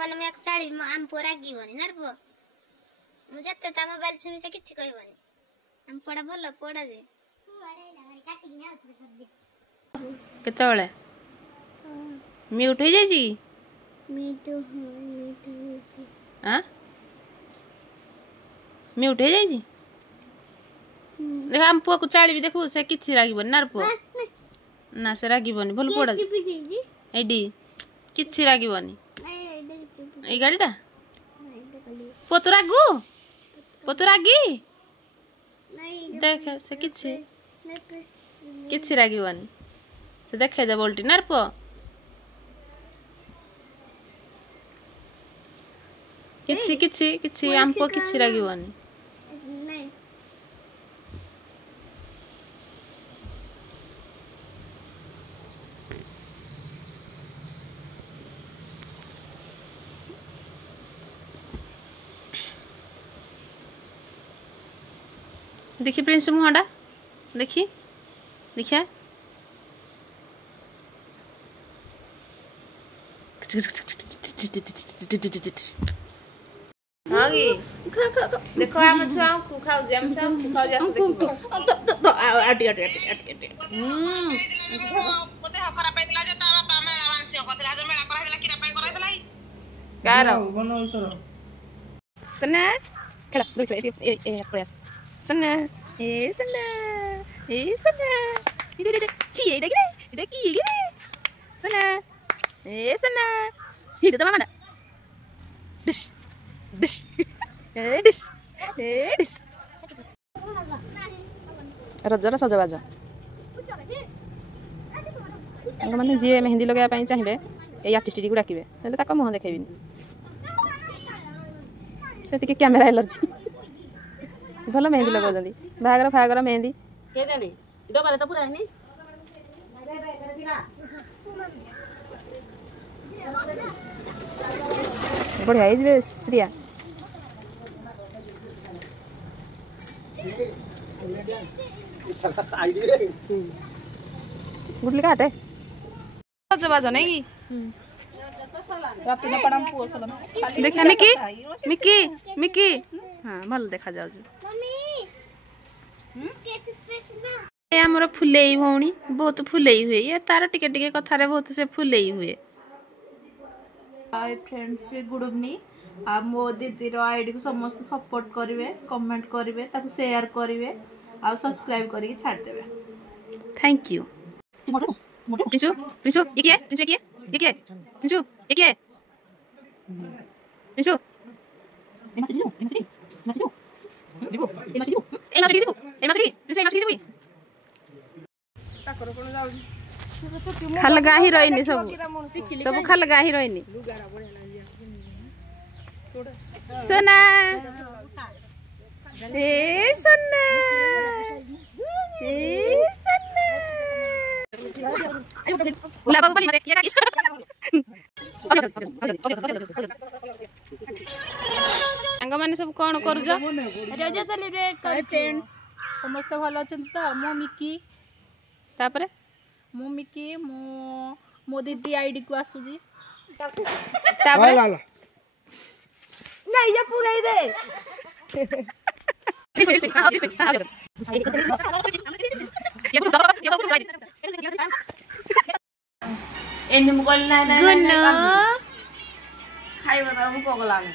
माने मैं चाली आम पो रागिबनी ना पो मु जत्ते ता मोबाइल छुमी से किछि कहबनी आम पड़ा भलो पड़ा जे केते बेले म्यूट हो जाई हां म्यूट हो जाई देख आम पुआ को चाली भी देखो से किछि रागिबनी ना पुआ ना से रागिबनी भलो पड़ा एडी किछि रागिबनी ए गाड़ीटा पोतु रागी देख से किछि रागिबनी से देखे दे बोल्टी ना पुआ किछि आम पुआ किछि रागिबनी देखी प्रिंस मुहाड़ा देखी देखिया हाँ गी देखो आम छुआ को खाऊ जे आम छुआ को खाऊ जे आस देखो तो आटी मते खराब पैतला जे ता बापा में आवांसियो कथला जे मेला कराइला किरा पई कराइला गारो बनो इतर सन्ना खेला देख ए प्रयास सन्ना सन्ना इधर की इधर की सन्ना सन्ना इधर तो मामा डिश डिश डिश डिश रजर सजबाज मैंने जी मेहंदी लगे चाहिए ये आर्टिस्ट को डाके मुह देखेबी से कैमेरा एलर्जी भल मेहंदी लगाउछन्ती बाहागर फागर मेहंदी बढ़िया है श्रिया गुडली काटे सजबाज नहीं देखा मिकी मिकी मिकी हाँ भल देखा जाउछ आमर फुलेई भौणी बहुत फुलेई हुए ये तार टिके टिके कथारे बहुत से फुलेई हुए। हाय फ्रेंड्स गुड इवनिंग आ मो दीदी आईडी को समस्त सपोर्ट करेंगे कमेंट करेंगे ताको शेयर करेंगे आ सब्सक्राइब करके छाड़ देबे थैंक यू प्रिंसु प्रिंसु ये क्या प्रिंसु ये क्या प्रिंसु ये क्या प्रिंसु खालगा ही रहनी सब खालगा ही रहनी सोना ए सोना ए सोना ला बाबू पानी मारे क्या अंग माने सब कोन करू जा रज सेलिब्रेट कर फ्रेंड्स समस्त भलो अछन त मो मिकी तापरे मो मिकी मो दीदी आईडी को आसु जी तापरे ला ला नहीं ये पुलाई दे एनु मुगल ना गुन्नो खाइबा त मुको गलाने